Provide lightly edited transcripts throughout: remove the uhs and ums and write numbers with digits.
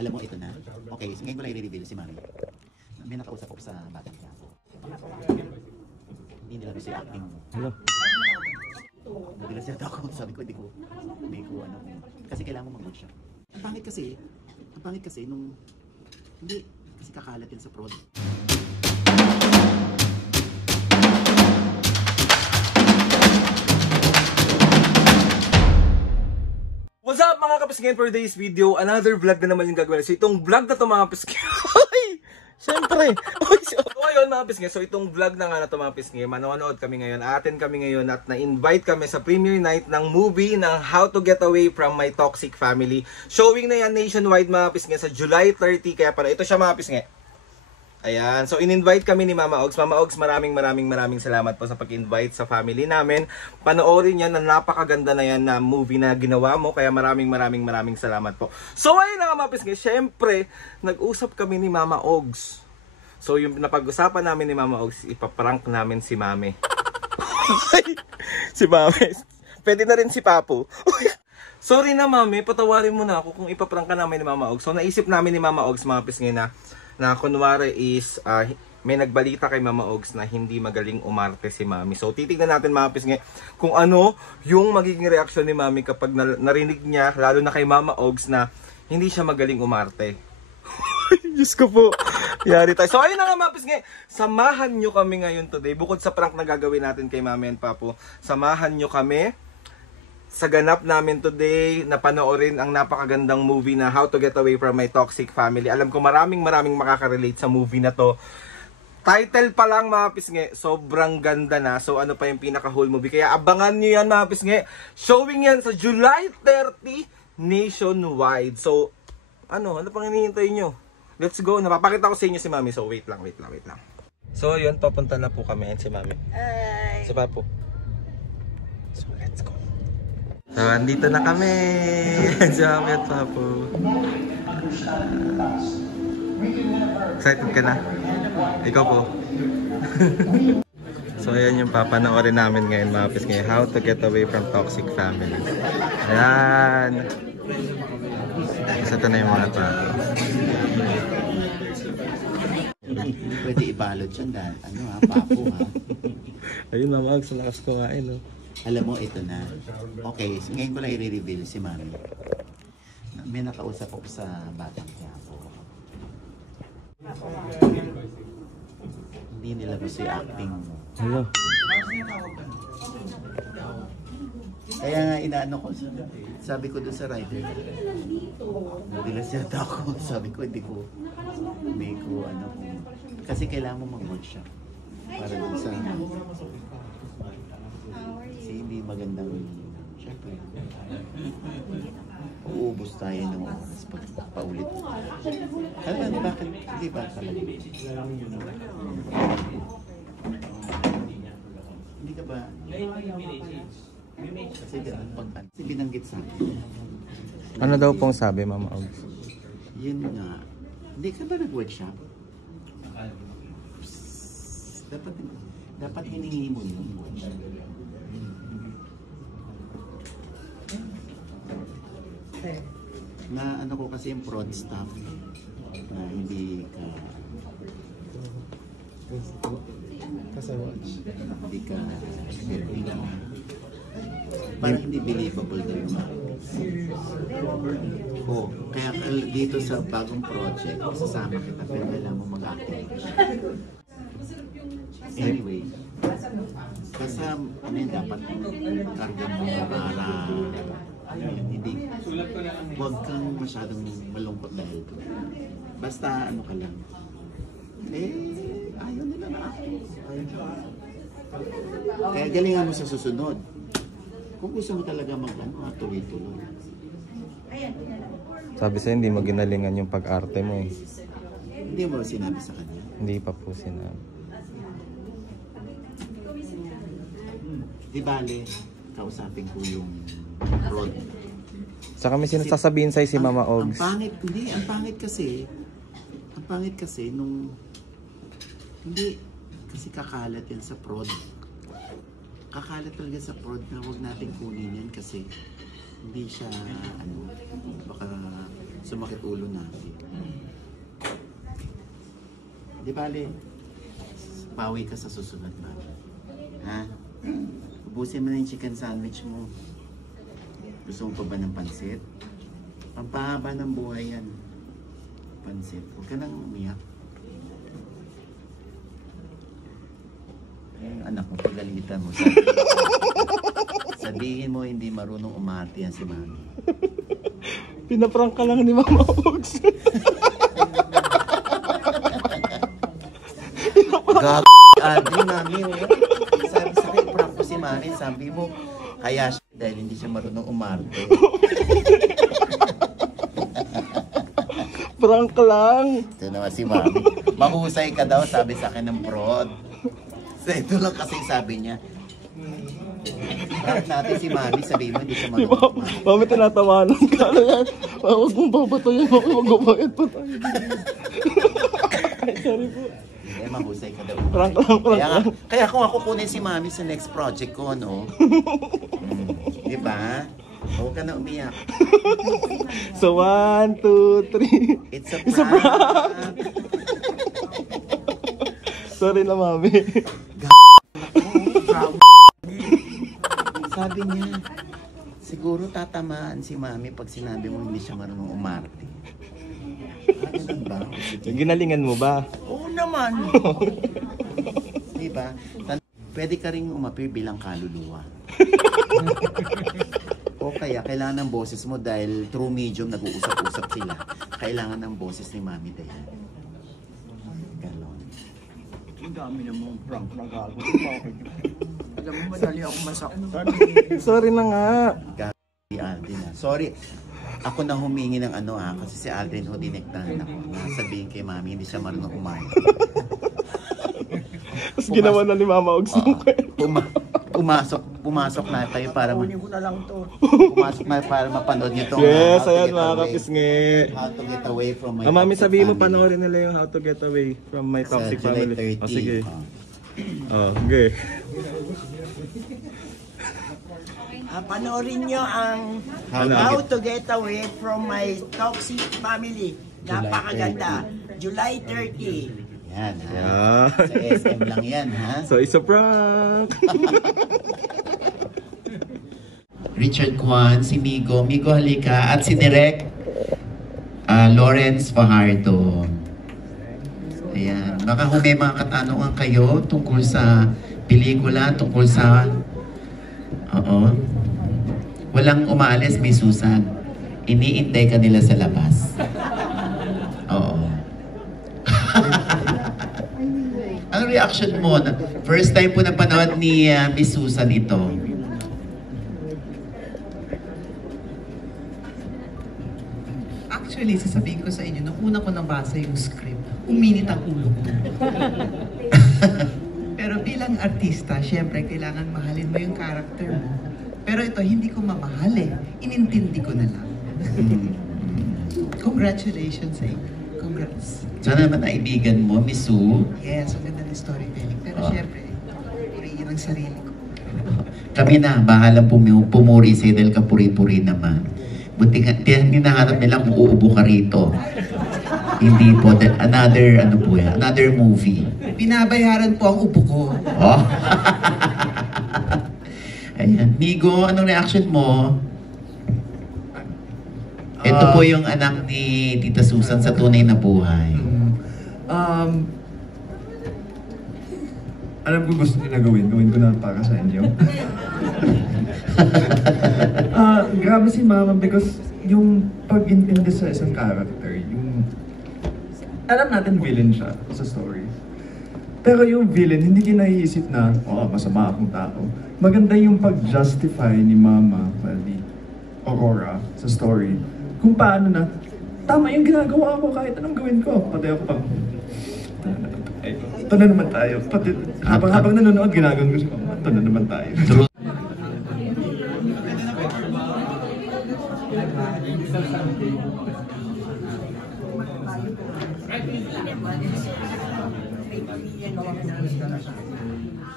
Alam mo, ito na. Okay, ngayon ko lang i-reveal si Mami. May nakausap ko sa Batang Quiapo. Hindi nila gusto yung acting mo. Hello? Madalas yata ako. Sabi ko, hindi ko ano. Kasi kailangan mo mag-workshop. Ang pangit kasi nung, hindi, kasi kakalat yan sa prod. What's up mga kapisngin, for today's video, another vlog na naman yung gagawin. So itong vlog na to mga kapisngin, siyempre. So ayun mga kapisngin, so itong vlog na nga na to mga kapisngin, manonood kami ngayon, atin kami ngayon at na-invite kami sa premiere night ng movie ng How to Get Away from My Toxic Family. Showing na yan nationwide mga kapisngin sa July 30, kaya pala ito siya mga kapisngin. Ayan, so in-invite kami ni Mama Ogs. Mama Ogs, maraming salamat po sa pag-invite sa family namin. Panoorin yan na napakaganda na yan na movie na ginawa mo. Kaya maraming salamat po. So ayun na nga mga pisngi, syempre, nag-usap kami ni Mama Ogs. So yung napag-usapan namin ni Mama Ogs, ipaprank namin si Mami. Si Mami. Pwede na rin si Papo. Sorry na Mami, patawarin mo na ako kung ipaprank ka namin ni Mama Ogs. So naisip namin ni Mama Ogs mga pisngi na kunwari is may nagbalita kay Mama Ogs na hindi magaling umarte si Mami. So titignan natin mga pisngi kung ano yung magiging reaksyon ni Mami kapag narinig niya, lalo na kay Mama Ogs, na hindi siya magaling umarte. Diyos ko po, yari tayo. So ayun na nga mga pisngi, samahan nyo kami ngayon today. Bukod sa prank na gagawin natin kay Mami and Papo, samahan nyo kami sa ganap namin today na panoorin ang napakagandang movie na How to Get Away from My Toxic Family. Alam ko maraming makaka-relate sa movie na to. Title pa lang mga pisngi, sobrang ganda na. So ano pa yung pinaka-whole movie. Kaya abangan nyo yan mga pisngi. Showing yan sa July 30 nationwide. So ano pang hinihintay nyo? Let's go. Napapakita ko sa inyo si Mami. So wait lang. So yun, papunta na po kami si Mami. Ay. Si Papo. So let's go. So, andito na kami! Sabi at Papo. Excited ka na? Ikaw po. So, ayan yung papanoorin namin ngayon mga pisngi. How to Get Away from Toxic Family. Ayan! Isa ito na yung mga Papo. Pwede ibalot yan dahil Papo ha. Ayun Mama Ogs, lakas kumain no? Alam mo, ito na. Okay, so ngayon ko lang i-reveal si Mami. May nakausap ko sa Batang Quiapo. Hindi nila gusto yung acting mo. Hello? Kaya nga inaano ko, sabi ko doon sa rider, madalas yata ako. Sabi ko, hindi ko kasi kailangan mo mag-workshop para doon sa kasi hindi magandang, syempre, uubos tayo ng oras pag paulit. Alam mo, bakit hindi ba talaga? Hindi ka ba? Kasi ganun, kasi binanggit sa akin. Ano daw pong sabi Mama Ogs? Yun nga. Hindi ka ba nag-workshop? Dapat hiningi mo yun. Na ano ko kasi yung prod staff na hindi ka parang hindi believable daw yung kaya dito sa bagong project sasama kita pero kailangan mo mag-acting anyway kasi ano yung dapat karga mo para hindi huwag kang masyadong malungkot dahil basta ano ka lang ayaw nila na ako kaya galingan mo sa susunod kung gusto mo talaga tuloy-tuloy. Sabi sa'yo hindi mo ginalingan yung pag-arte mo eh. Hindi mo sinabi sa kanya? Hindi pa po sinabi. Di bale, kausapin ko yung Rod. Sa kami sinasasabihin sa'yo si Mama Ogs. Ang pangit kasi nung hindi kasi kakalat yan sa prod. Kakalat talaga sa prod na huwag natin kunin yan kasi hindi siya baka sumakit ulo natin. Di bale, pawi ka sa susunod na. Ha? Ubusin mo na yung chicken sandwich mo. Gusto mo pa ba ng pansit? Pampahaba ng buhay yan. Pansit. Huwag ka nang umiyak. Anak mo, pagalitan mo. Sabihin mo hindi marunong umarte yan si mami. Pinaprank ka lang ni Mama Ogs. Gag... Adri, mami. Sabi sa akin, prank ko si mami. Sabi mo, kaya siya dahil hindi siya marunong umarte. Prank lang. Ito naman si mami. Mahusay ka daw, sabi sa akin ng prod. So, ito lang kasi sabi niya. Prank natin si mami, sabi mo, hindi siya marunong umarte. Mami, tinatawanan ka na yan. Huwag mong babatayan, mami, magbabayad pa tayo. Ay, sorry po. Hindi, mahusay ka daw. Prank lang. Kaya kung ako kunin si mami sa next project ko, no? Di ba? Huwag ka na umiyak. So, 1, 2, 3. It's a prank. Sorry na, mami. Sabi niya, siguro tatamaan si mami pag sinabi mo hindi siya marunong umarte. Ganun ba? Ginalingan mo ba? Oo naman. Diba? Pwede ka rin umapir bilang kaluluwa. O kaya kailangan ng boses mo dahil through medium nag-uusap-usap sila. Kailangan ng boses ni Mami Dayan. Ganon. Ang dami namang prank na gagawin. Alam mo, madali ako masaktan. Sorry na nga. Si Aldrin na. Sorry. Ako na humingi ng ano kasi si Aldrin ho dinektahan ako. Sabihin kay Mami, hindi siya marunong umarte. Tapos ginawa na ni Mama Ogs. Pumasok na tayo para Kunin ko na lang to. pumasok na para mapanood niyo tong Yes, How to ayan Get mga Away. kapisngi. How to Get Away from My Mami, Toxic sabihin mo, Family. panoorin nila yung How to Get Away from My Sa Toxic July Family. 30. Oh, sige. Oh. Okay. Panoorin nyo ang How to Get Away from My Toxic Family. Napakaganda. July 30. Yan ha. Yeah. Sa SM lang yan ha. So, it's a prank. Richard Kwan, si Migo. Migo, halika. At si Direk Lawrence Fajardo. Ayan. Baka kung may mga katanungan kayo tungkol sa pelikula, tungkol sa... Oo. Walang umaalis, may Susan. Iniintay ka nila sa labas. Oo. Ang reaction mo? First time po napanood ni Miss Susan ito. Actually, sasabihin ko sa inyo, nung una ko nabasa yung script, uminit ang ulo ko. Pero bilang artista, syempre, kailangan mahalin mo yung character mo. Pero ito, hindi ko mamahal eh. Inintindi ko na lang. Congratulations sa inyo. Congrats. Sana naman naibigan mo, Miss Sue. Yes, ang ganda ng storytelling. Pero syempre, purihin ang sarili ko. Kami na, bahalang pumuri sa'yo dahil kapuri-puri naman. Buti nga, hinahanap nila kung uubo ka rito. Hindi po, another, ano po yan, another movie. Binabayaran po ang upo ko. Oh. Ayan. Migo, anong reaction mo? Ito po yung anak ni Tita Susan sa tunay na buhay. Alam ko gusto nila gawin ko na para sa inyo. Grabe si Mama because yung pag-intindi sa isang character, yung... Alam natin villain siya sa story. Pero yung villain, hindi kinaiisip na, masama akong tao. Maganda yung pag-justify ni Mama, ni Aurora, sa story. Kung paano na, tama yung ginagawa ko kahit anong gawin ko. Pati ako pag... Ito na naman tayo. Pati habang nanonood, ginagawin ko siya. Ito na naman tayo. True.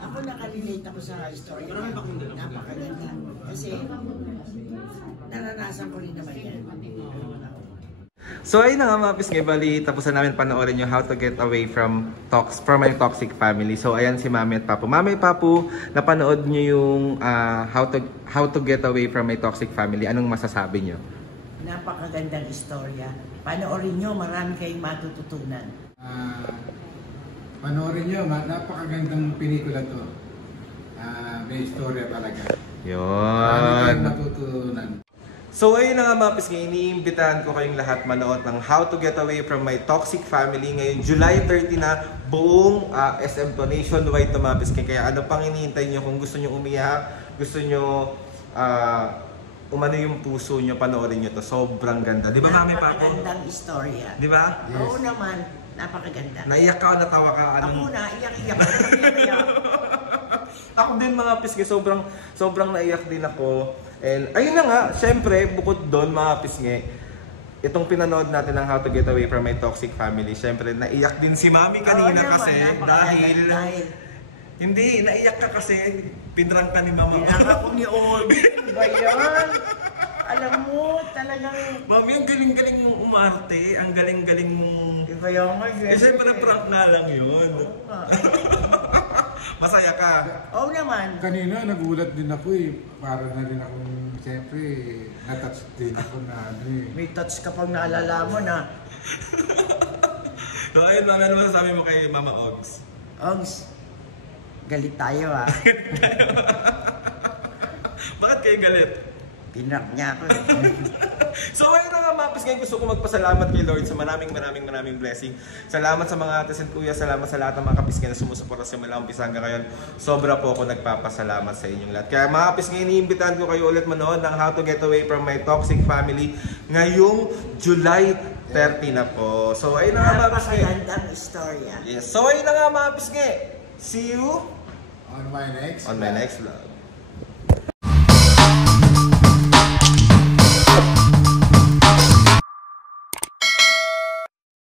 Ako nakarelate ako sa story. Napakaganda. Kasi naranasan ko rin naman yan. So ayun na nga mga pisngay, bali tapos na namin panoorin yung How to Get Away from My Toxic Family. So ayan si Mami at Papu. Mami at Papu, napanood nyo yung How to Get Away from My Toxic Family. Anong masasabi nyo? Napakagandang istorya. Panoorin nyo, marami kayong matututunan. Panoorin nyo, napakagandang pelikula to. May istorya talaga. Marami Yun. kayong matutunan. So ayun na nga mga pisngay, iniimbitahan ko kayong lahat manood ng How to Get Away from My Toxic Family. Ngayon July 30 na, buong SM to, nationwide to mga pisngay. Kaya ano pang hinihintay nyo? Kung gusto nyo umiyak, gusto nyo umano yung puso nyo, panoorin nyo to. Sobrang ganda. Di ba Mami Papo? Napakagandang istorya. Di ba? Oo naman, napakaganda. Naiyak ka o natawa ka? Ako na, iyak-iyak. Iyak-iyak. Ako din mga pisngay, sobrang naiyak din ako. And ayun na nga, syempre, bukod doon mga pisngay, itong pinanood natin ng How to Get Away from My Toxic Family, syempre naiyak din si Mami kanina Oo naman, kasi dahil hindi, naiyak ka kasi pinrang ka ni Mama. Pinaka ko ni Old. Ba yan? Alam mo, talagang... Mami, ang galing-galing mong umarte, ang galing-galing mong... Kaya nga, Siyempre, prank nga lang yun. Masaya ka. Oo naman. Kanina nagulat din ako eh. Para na rin akong, siyempre, natouch din ako na ano eh. May touch ka pang naalala mo na. So ayun, Mami, ano masasabi mo kay Mama Ogs? Ogs, galit tayo ah. Bakit kayo galit? Pinak niya ako eh. So ayun na nga mga pisngay, gusto ko magpasalamat kay Lord sa maraming blessing. Salamat sa mga ates and kuya, salamat sa lahat ng mga kapisngay na sumusuporta sa mula umpisa hanggang ngayon. Sobra po ako nagpapasalamat sa inyong lahat. Kaya mga pisngay, iniimbitahan ko kayo ulit manood ng How to Get Away from My Toxic Family ngayong July 30 na po. So ayun na nga mga pisngay. Napakagandang istorya. Yes. So ayun na nga mga pisngay. See you On my next on my next vlog.